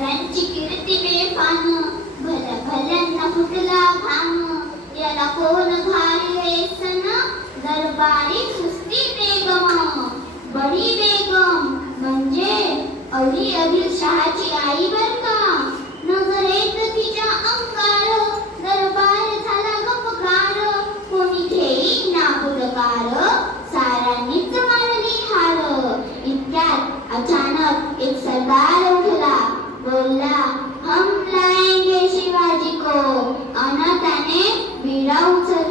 नव्यांची कीर्ती बेफाम, भल्या भल्यांना फुटला घाम, याला कोण घालले सन, दरबारी सुस्ती बेगम. बडी बेगम म्हणजे अली आदिलशहाची आई बर का. नजरेत तिच्या अंगार, दरबार झाला गपकार, कोणी घेई ना पुढकार, साऱ्यांनीच मानली हार. इतक्यात अचानक एक सरदार उठला, बोलला, हम लाएंगे शिवाजी को. अन त्याने विडा उचलला.